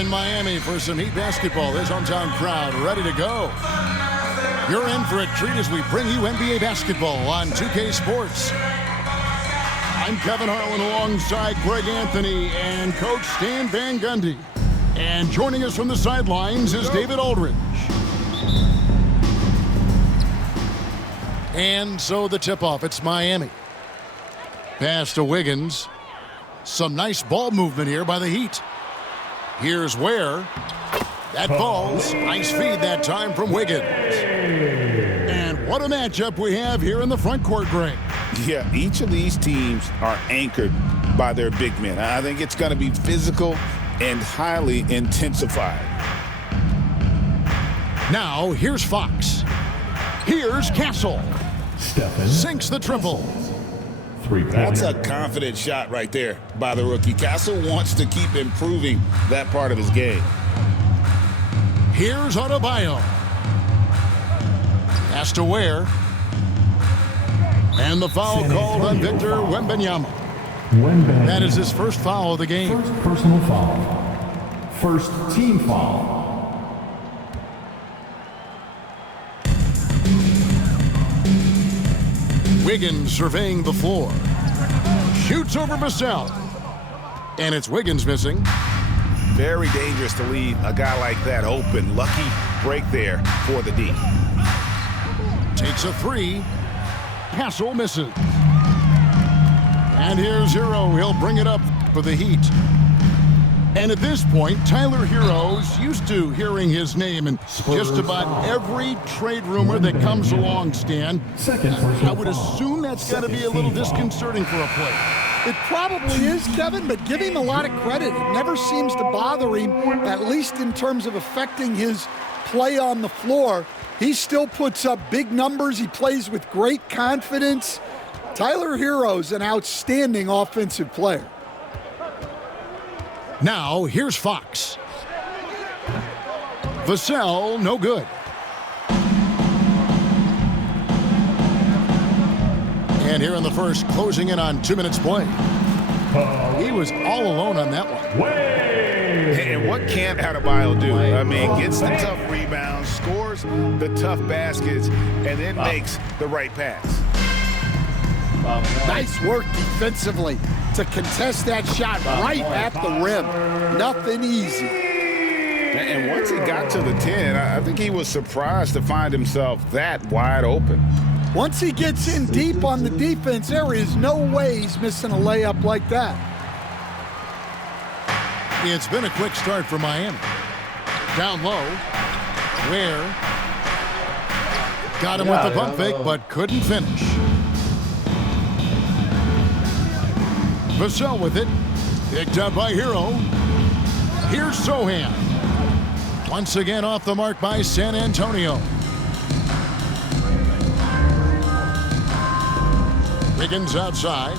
in Miami for some Heat basketball. This hometown crowd ready to go. You're in for a treat as we bring you NBA basketball on 2K Sports. I'm Kevin Harlan alongside Greg Anthony and Coach Stan Van Gundy. And joining us from the sidelines is David Aldridge. And so the tip-off, it's Miami. Pass to Wiggins. Some nice ball movement here by the Heat. Here's Ware. That falls. Nice feed that time from Wiggins. And what a matchup we have here in the front court, Greg. Yeah, each of these teams are anchored by their big men. I think it's going to be physical and highly intensified. Now, here's Fox. Here's Castle. Sinks the triple. That's a confident shot right there by the rookie. Castle wants to keep improving that part of his game. Here's Adebayo. Pass to Ware. And the foul called on Victor Wembanyama. That is his first foul of the game. First personal foul. First team foul. Wiggins surveying the floor. Shoots over Vassell. And it's Wiggins missing. Very dangerous to leave a guy like that open. Lucky break there for the D. Takes a three. Castle misses. And here's Hero. He'll bring it up for the Heat. And at this point, Tyler Hero's used to hearing his name in just about every trade rumor that comes along, Stan. I would assume that's got to be a little disconcerting for a player. It probably is, Kevin, but give him a lot of credit. It never seems to bother him, at least in terms of affecting his play on the floor. He still puts up big numbers. He plays with great confidence. Tyler Hero's an outstanding offensive player. Now, here's Fox. Vassell, no good. And here in the first, closing in on 2 minutes play. He was all alone on that one. And what can't Adebayo do? I mean, gets the tough rebounds, scores the tough baskets, and then makes the right pass. Nice work defensively to contest that shot right at the rim. Nothing easy. And once he got to the 10, I think he was surprised to find himself that wide open. Once he gets in deep on the defense, there is no way he's missing a layup like that. It's been a quick start for Miami. Down low. Ware got him with the pump fake, but couldn't finish. Vassell with it. Picked up by Hero. Here's Sohan. Once again off the mark by San Antonio. Wiggins outside.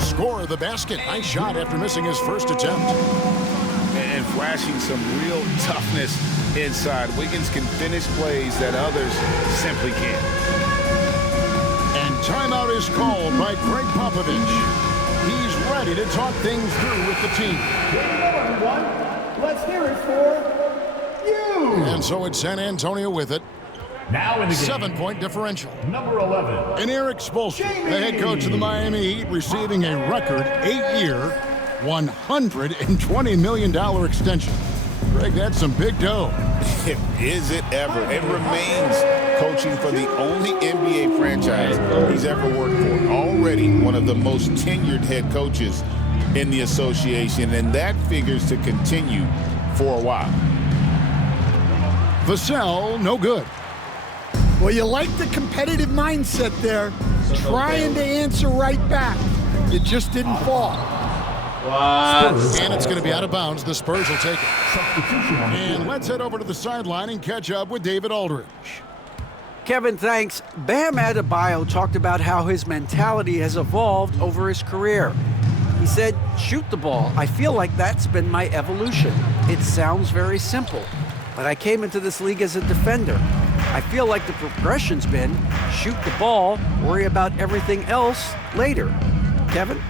Score the basket. Nice shot after missing his first attempt. And flashing some real toughness inside. Wiggins can finish plays that others simply can't. And timeout is called by Greg Popovich. He's ready to talk things through with the team. Here we go, everyone. Let's hear it for you. And so it's San Antonio with it. Now in the game. 7-point differential. Number 11. And Eric Spoelstra, the head coach of the Miami Heat, receiving a record 8-year, $120 million extension. Greg, that's some big dough. Is it ever? It remains coaching for the only NBA franchise he's ever worked for. Already one of the most tenured head coaches in the association, and that figures to continue for a while. Vassell, no good. Well, you like the competitive mindset there, trying to answer right back. It just didn't fall. And it's going to be out of bounds. The Spurs will take it. And let's head over to the sideline and catch up with David Aldridge. Kevin, thanks. Bam Adebayo talked about how his mentality has evolved over his career. He said, shoot the ball. I feel like that's been my evolution. It sounds very simple, but I came into this league as a defender. I feel like the progression's been shoot the ball, worry about everything else later. Kevin?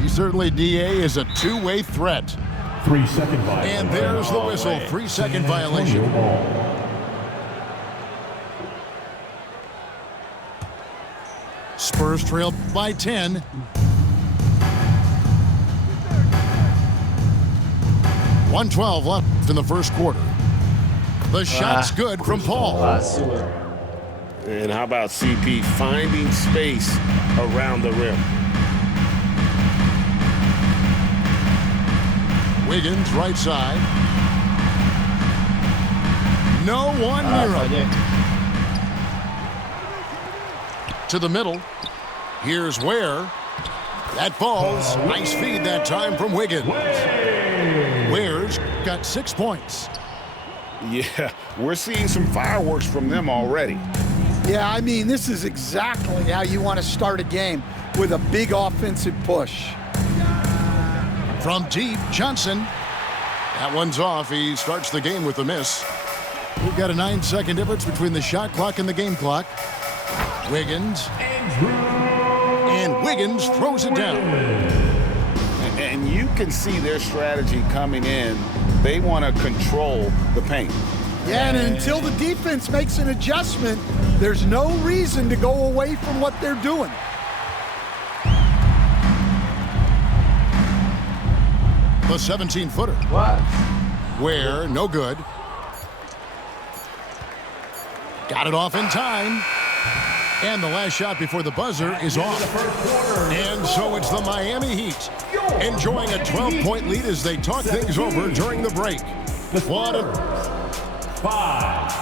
He certainly, DA, is a two-way threat. 3-second violation. And there's the whistle, 3-second violation. Spurs trail by 10. .112 left in the first quarter. The shot's good from Paul. And how about CP finding space around the rim? Wiggins, right side. No one near him. To the middle. Here's Ware. That falls. Nice feed that time from Wiggins. Ware's got 6 points. Yeah, we're seeing some fireworks from them already. Yeah, I mean, this is exactly how you want to start a game, with a big offensive push. From deep, Johnson. That one's off. He starts the game with a miss. We've got a 9-second difference between the shot clock and the game clock. Wiggins. And Wiggins throws it down. And you can see their strategy coming in. They want to control the paint. Yeah, and until the defense makes an adjustment, there's no reason to go away from what they're doing. The 17-footer. What? Ware, no good. Got it off in time. And the last shot before the buzzer is off. And so it's the Miami Heat enjoying a 12-point lead as they talk things over during the break. What a... 5.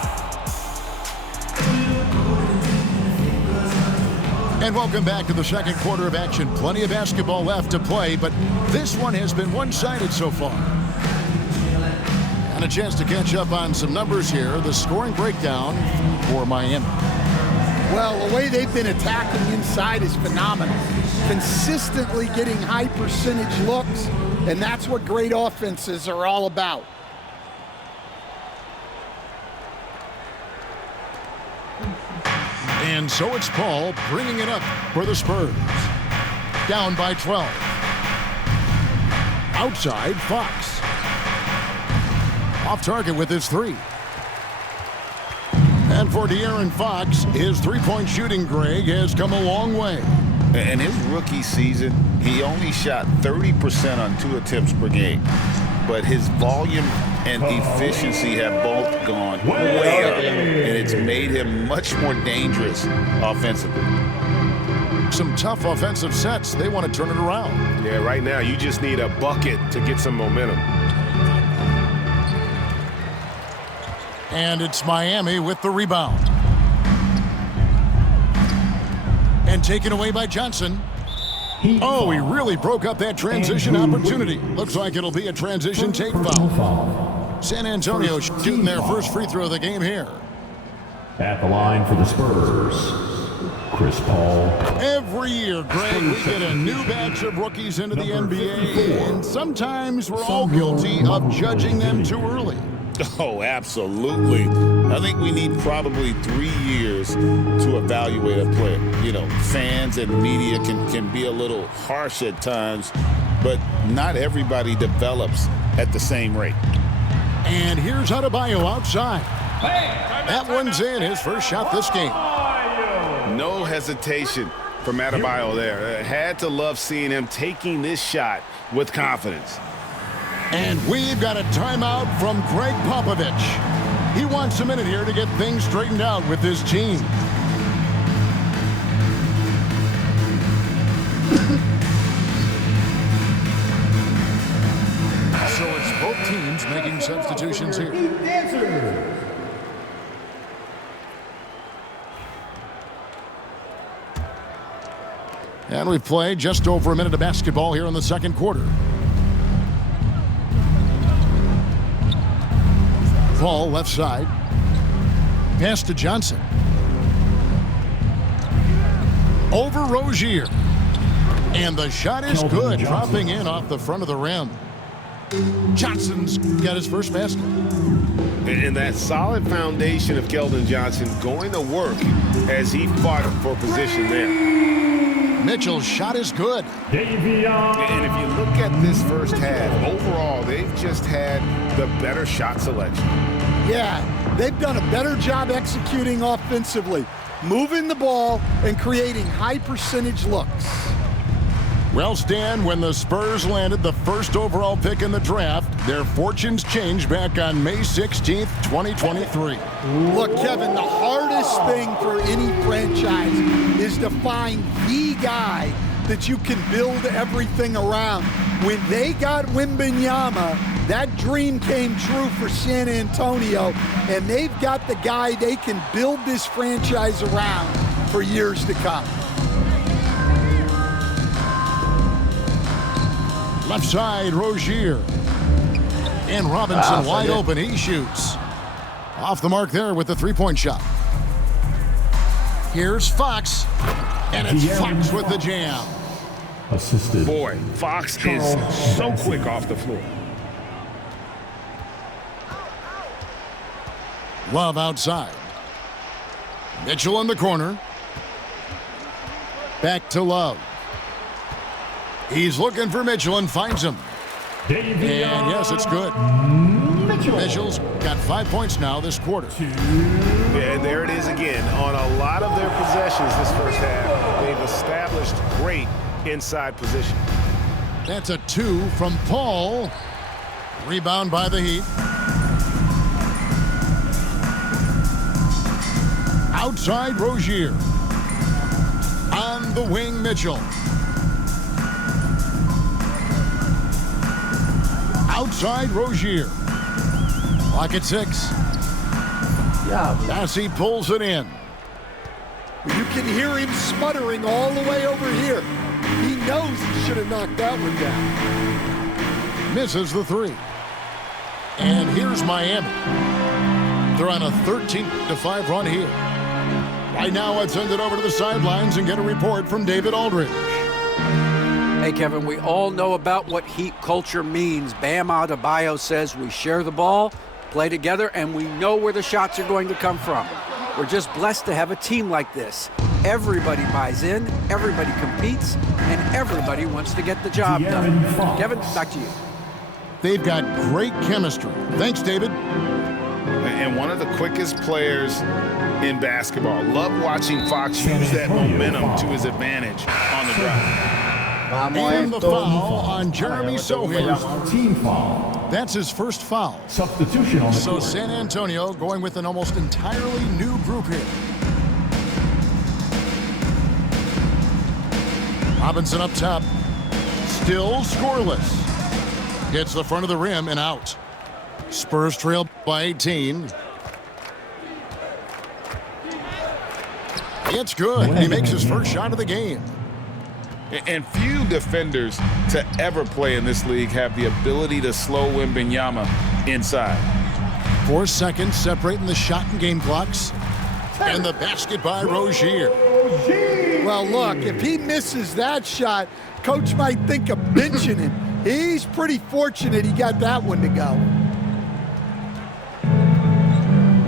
And welcome back to the second quarter of action. Plenty of basketball left to play, but this one has been one-sided so far. And a chance to catch up on some numbers here. The scoring breakdown for Miami. Well, the way they've been attacking inside is phenomenal. Consistently getting high percentage looks, and that's what great offenses are all about. And so it's Paul bringing it up for the Spurs. Down by 12. Outside, Fox. Off target with his three. And for De'Aaron Fox, his three-point shooting, Greg, has come a long way. In his rookie season, he only shot 30% on 2 attempts per game. But his volume and efficiency have both gone way up, and it's made him much more dangerous offensively. Some tough offensive sets. They want to turn it around. Yeah, right now you just need a bucket to get some momentum. And it's Miami with the rebound. And taken away by Johnson. Oh, he really broke up that transition opportunity. Looks like it'll be a transition take foul. San Antonio shooting their first free throw of the game here. At the line for the Spurs, Chris Paul. Every year, Greg, we get a new batch of rookies into the NBA, and sometimes we're all guilty of judging them too early. Oh, absolutely. I think we need probably 3 years to evaluate a player. You know, fans and media can be a little harsh at times, but not everybody develops at the same rate. And here's Adebayo outside. That one's in, his first shot this game. No hesitation from Adebayo there. Had to love seeing him taking this shot with confidence. And we've got a timeout from Greg Popovich. He wants a minute here to get things straightened out with his team. So it's both teams making substitutions here. And we've played just over a minute of basketball here in the second quarter. Paul left side. Pass to Johnson. Over Rozier. And the shot is good, dropping in off the front of the rim. Johnson's got his first basket. And that solid foundation of Keldon Johnson going to work as he fought for position there. Mitchell's shot is good. And if you look at this first half, overall, they've just had the better shot selection. Yeah, they've done a better job executing offensively, moving the ball and creating high percentage looks. Well, Stan, when the Spurs landed the first overall pick in the draft, their fortunes changed back on May 16th, 2023. Look, Kevin, the hardest thing for any franchise is to find the guy that you can build everything around. When they got Wembanyama, that dream came true for San Antonio, and they've got the guy they can build this franchise around for years to come. Left side, Rozier. And Robinson wide open. He shoots. Off the mark there with the three-point shot. Here's Fox. And it's Fox with the jam. Assisted. Boy, Fox is so quick off the floor. Love outside. Mitchell in the corner. Back to Love. He's looking for Mitchell and finds him. And yes, it's good. Mitchell's got 5 points now this quarter. Yeah, there it is again. On a lot of their possessions this first half, they've established great inside position. That's a 2 from Paul. Rebound by the Heat. Outside Rozier. On the wing, Mitchell. Outside Rozier. Clock at 6. Massey pulls it in. You can hear him sputtering all the way over here. He knows he should have knocked that one down. Misses the 3. And here's Miami. They're on a 13-5 run here. Right now, let's send it over to the sidelines and get a report from David Aldridge. Hey, Kevin, we all know about what Heat culture means. Bam Adebayo says we share the ball, play together, and we know where the shots are going to come from. We're just blessed to have a team like this. Everybody buys in, everybody competes, and everybody wants to get the job done. Kevin, back to you. They've got great chemistry. Thanks, David. And one of the quickest players in basketball. Love watching Fox use that momentum to his advantage on the drive. And the foul on Jeremy Sohan. Team foul. That's his first foul. Substitution on the So court. San Antonio going with an almost entirely new group here. Robinson up top. Still scoreless. Hits the front of the rim and out. Spurs trail by 18. It's good. He makes his first shot of the game. And few defenders to ever play in this league have the ability to slow Wembanyama inside. 4 seconds separating the shot and game clocks. And the basket by Rozier. Well, look, if he misses that shot, coach might think of benching him. He's pretty fortunate he got that one to go.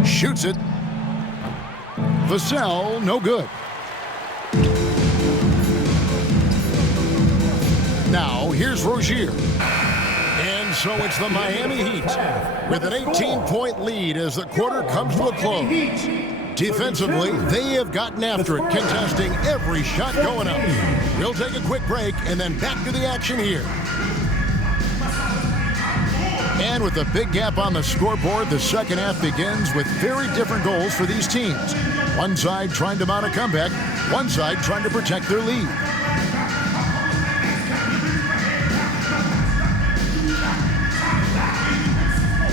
Shoots it. Vassell, no good. Now, here's Rozier. And so it's the Miami Heat with an 18-point lead as the quarter comes to a close. Defensively, they have gotten after it, contesting every shot going up. We'll take a quick break and then back to the action here. And with a big gap on the scoreboard, the second half begins with very different goals for these teams. One side trying to mount a comeback, one side trying to protect their lead.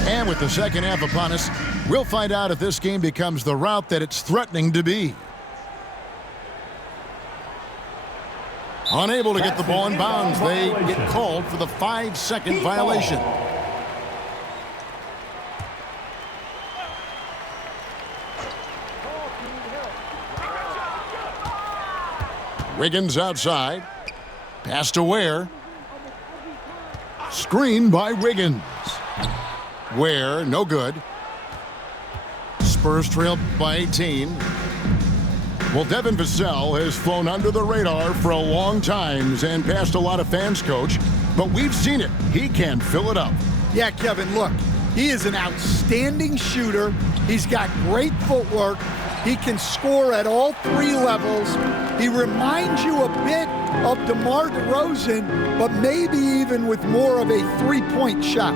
And with the second half upon us, we'll find out if this game becomes the route that it's threatening to be. Unable to get the ball in bounds, they get called for the 5-second violation. Wiggins outside. Pass to Ware. Screen by Wiggins. Ware, no good. Spurs trail by 18. Well, Devin Vassell has flown under the radar for a long time and passed a lot of fans, Coach. But we've seen it. He can fill it up. Yeah, Kevin, look, he is an outstanding shooter. He's got great footwork. He can score at all three levels. He reminds you a bit of DeMar DeRozan, but maybe even with more of a three-point shot.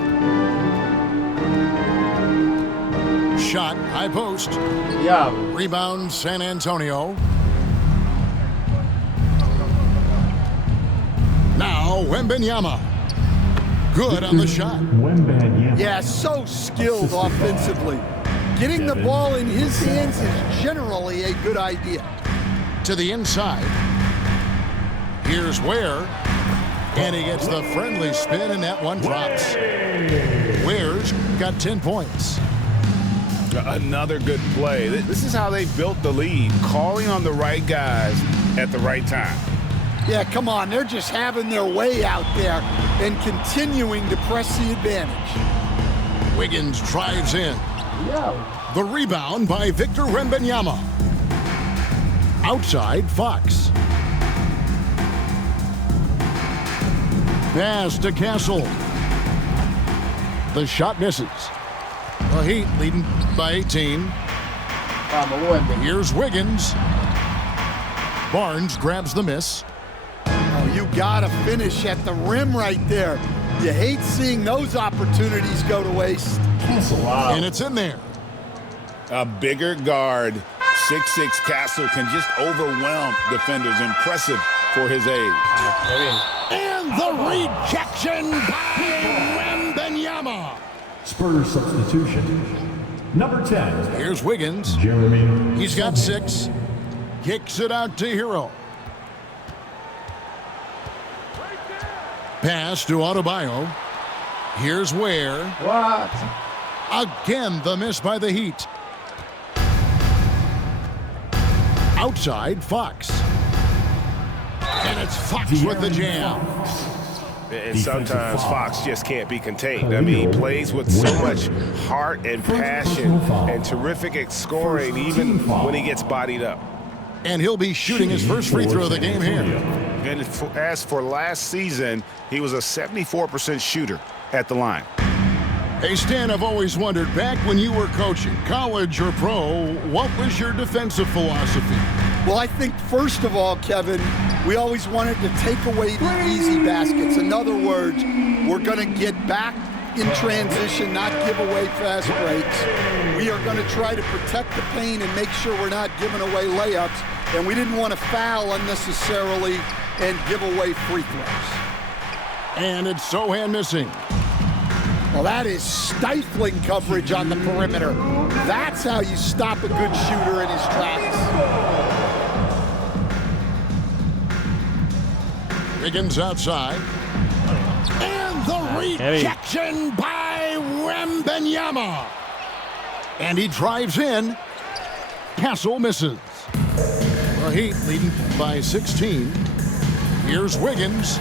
Shot, high post. Yeah. Rebound, San Antonio. Now, Wembanyama. Good on the shot. Yeah, so skilled offensively. Getting the ball in his hands is generally a good idea. To the inside. Here's Ware. And he gets the friendly spin, and that one drops. Ware's got 10 points. Another good play. This is how they built the lead, calling on the right guys at the right time. Yeah, come on. They're just having their way out there and continuing to press the advantage. Wiggins drives in. Yeah. The rebound by Victor Wembanyama. Outside, Fox. Pass to Castle. The shot misses. The Heat leading by 18. Here's Wiggins. Barnes grabs the miss. Oh, you gotta finish at the rim right there. You hate seeing those opportunities go to waste. Wow. And it's in there. A bigger guard, 6'6" Castle, can just overwhelm defenders. Impressive for his age. And the rejection by Wembanyama. Spurs substitution. Number 10. Here's Wiggins. Jeremy. He's got 6. Kicks it out to Hero. Pass to Adebayo. Here's Ware. What? Again, the miss by the Heat. Outside, Fox. And it's Fox with the jam. And sometimes Fox just can't be contained. I mean, he plays with so much heart and passion and terrific scoring even when he gets bodied up. And he'll be shooting his first free throw of the game here. And as for last season, he was a 74% shooter at the line. Hey, Stan, I've always wondered, back when you were coaching, college or pro, what was your defensive philosophy? Well, I think, first of all, Kevin, we always wanted to take away the easy baskets. In other words, we're going to get back in transition, not give away fast breaks. We are going to try to protect the paint and make sure we're not giving away layups. And we didn't want to foul unnecessarily and give away free throws. And it's Sohan missing. Well, that is stifling coverage on the perimeter. That's how you stop a good shooter in his tracks. Wiggins outside. And the rejection by Wembanyama. And he drives in. Castle misses. The Heat leading by 16. Here's Wiggins.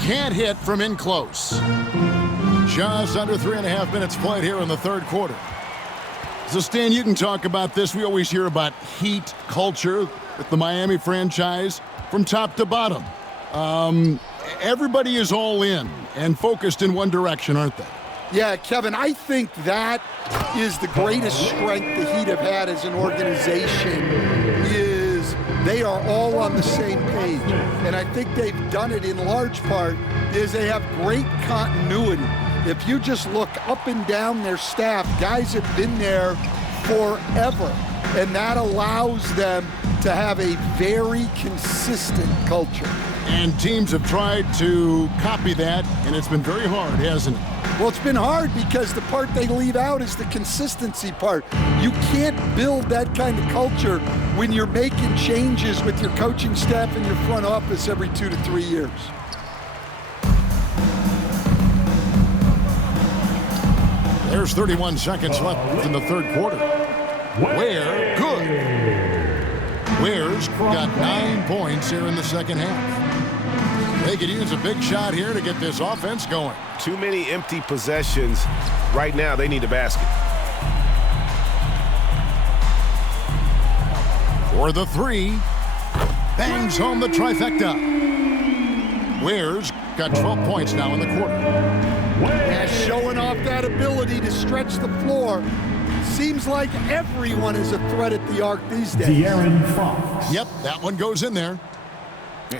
Can't hit from in close. Just under 3.5 minutes played here in the third quarter. So, Stan, you can talk about this. We always hear about Heat culture with the Miami franchise from top to bottom. Everybody is all in and focused in one direction, aren't they? Yeah, Kevin, I think that is the greatest strength the Heat have had as an organization is they are all on the same page. And I think they've done it in large part is they have great continuity. If you just look up and down their staff, guys have been there forever. And that allows them to have a very consistent culture. And teams have tried to copy that, and it's been very hard, hasn't it? Well, it's been hard because the part they leave out is the consistency part. You can't build that kind of culture when you're making changes with your coaching staff and your front office every 2 to 3 years. There's 31 seconds left in the third quarter. Ware, good. Ware's got 9 points here in the second half. They could use a big shot here to get this offense going. Too many empty possessions. Right now, they need a basket. For the three. Bangs home the trifecta. Ware's got 12 points now in the quarter. Yeah, showing off that ability to stretch the floor. Seems like everyone is a threat at the arc these days. De'Aaron Fox. Yep, that one goes in there.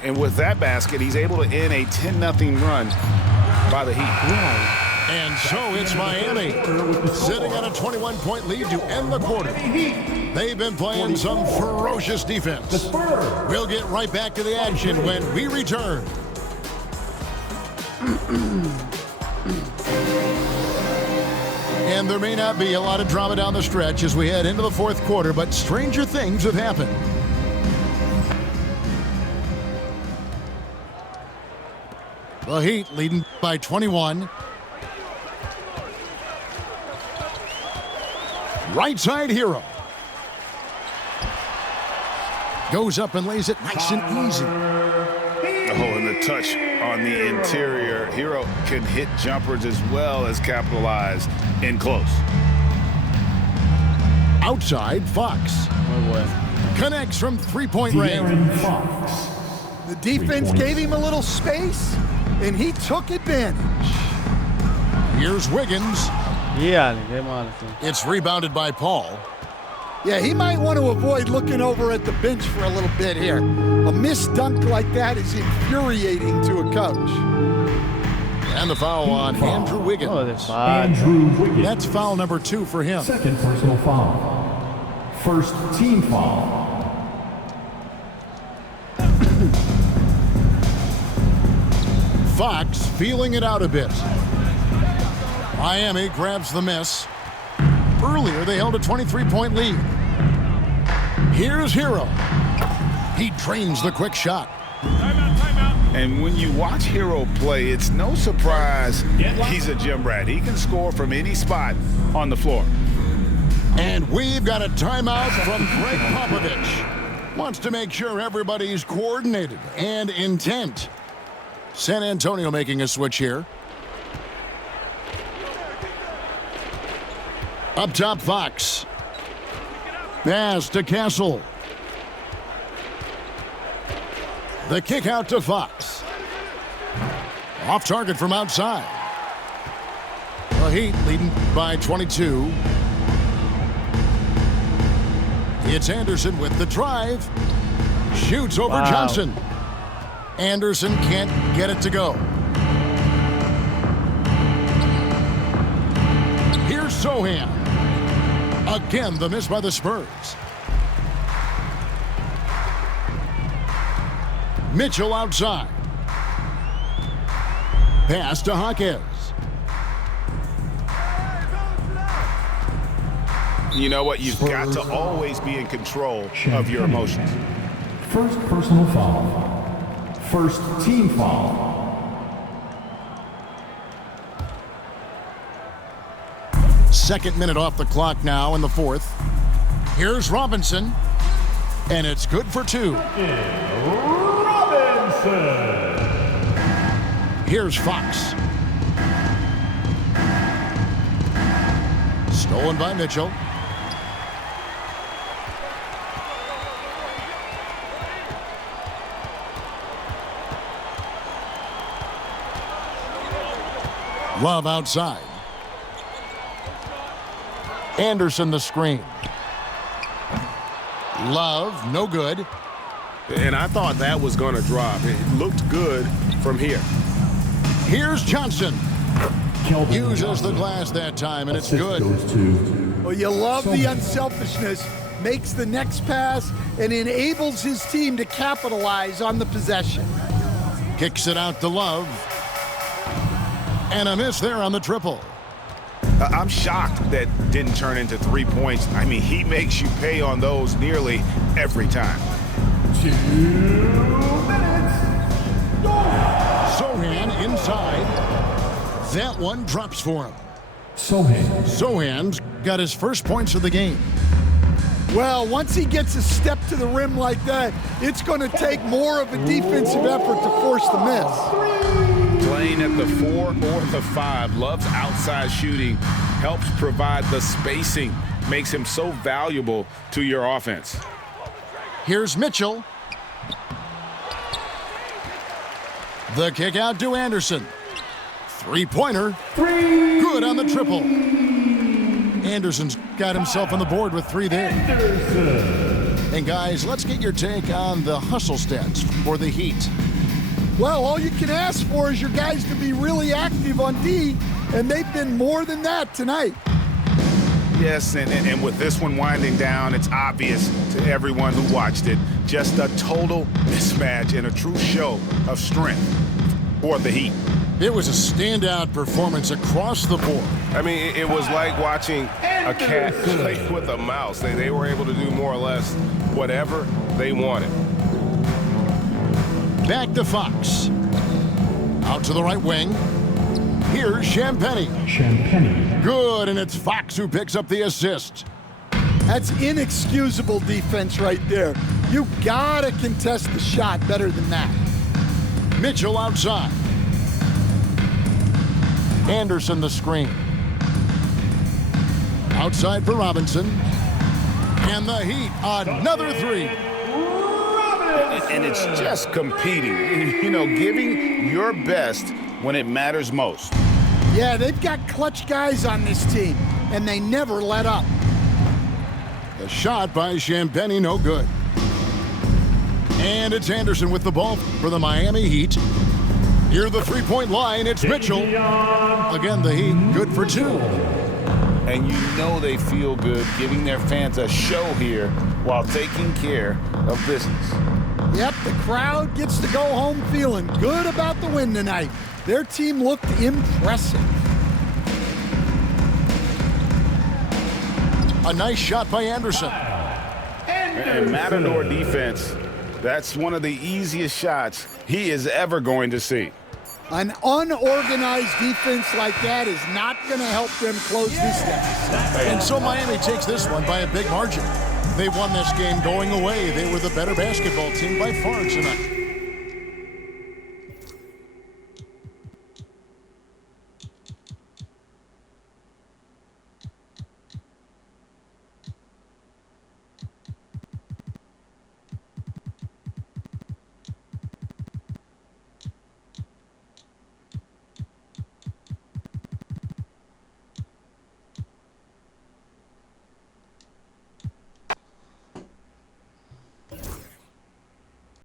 And with that basket, he's able to end a 10-0 run by the Heat. And so it's Miami sitting on a 21-point lead to end the quarter. They've been playing some ferocious defense. We'll get right back to the action when we return. And there may not be a lot of drama down the stretch as we head into the fourth quarter, but stranger things have happened. The Heat leading by 21. Right side Hero. Goes up and lays it nice and easy. Oh, and the touch on the interior. Hero can hit jumpers as well as capitalize in close. Outside Fox. Connects from three-point range. Fox. The defense gave him a little space, and he took advantage. Here's Wiggins. It's rebounded by Paul. Yeah, he might want to avoid looking over at the bench for a little bit here. A missed dunk like that is infuriating to a coach. And the foul on Andrew Wiggins. Andrew Wiggins. That's foul number 2 for him. Second personal foul. First team foul. Fox feeling it out a bit. Miami grabs the miss. Earlier, they held a 23-point lead. Here's Hero. He drains the quick shot. And when you watch Hero play, it's no surprise he's a gym rat. He can score from any spot on the floor. And we've got a timeout from Greg Popovich. Wants to make sure everybody's coordinated and intent. San Antonio making a switch here. Up top, Fox. Pass to Castle. The kick out to Fox. Off target from outside. The Heat leading by 22. It's Anderson with the drive. Shoots over Johnson. Anderson can't get it to go. Here's Sohan. Again, the miss by the Spurs. Mitchell outside. Pass to Hawkins. You know what? You've got to always be in control of your emotions. First personal foul. First team foul. Second minute off the clock now in the fourth. Here's Robinson. And it's good for 2. Robinson. Here's Fox. Stolen by Mitchell. Love outside. Anderson the screen. Love, no good. And I thought that was going to drop. It looked good from here. Here's Johnson. Uses the glass that time, and it's good. Well, you love the unselfishness. Makes the next pass and enables his team to capitalize on the possession. Kicks it out to Love. And a miss there on the triple. I'm shocked that didn't turn into 3 points. I mean, he makes you pay on those nearly every time. 2 minutes. Sohan inside. That one drops for him. Sohan's got his first points of the game. Well, once he gets a step to the rim like that, it's going to take more of a defensive effort to force the miss. Playing at the 4 or the 5, Love's outside shooting helps provide the spacing, makes him so valuable to your offense. Here's Mitchell. The kick out to Anderson. Three-pointer. Good on the triple. Anderson's got himself on the board with 3 there. And guys, let's get your take on the hustle stats for the Heat. Well, all you can ask for is your guys to be really active on D, and they've been more than that tonight. Yes, and with this one winding down, it's obvious to everyone who watched it, just a total mismatch and a true show of strength for the Heat. It was a standout performance across the board. I mean, it was like watching a cat play with a mouse. They were able to do more or less whatever they wanted. Back to Fox. Out to the right wing. Here's Champagnie. Good, and it's Fox who picks up the assist. That's inexcusable defense right there. You gotta contest the shot better than that. Mitchell outside. Anderson the screen. Outside for Robinson. And the Heat, another 3. And it's just competing, you know, giving your best when it matters most. Yeah, they've got clutch guys on this team, and they never let up. The shot by Champagnie, no good. And it's Anderson with the ball for the Miami Heat. Near the three-point line, it's Mitchell. Again, the Heat good for 2. And you know they feel good giving their fans a show here while taking care of business. Yep, the crowd gets to go home feeling good about the win tonight. Their team looked impressive. A nice shot by Anderson. And Matador defense, that's one of the easiest shots he is ever going to see. An unorganized defense like that is not going to help them close this deficit. And so Miami takes this one by a big margin. They won this game going away. They were the better basketball team by far tonight.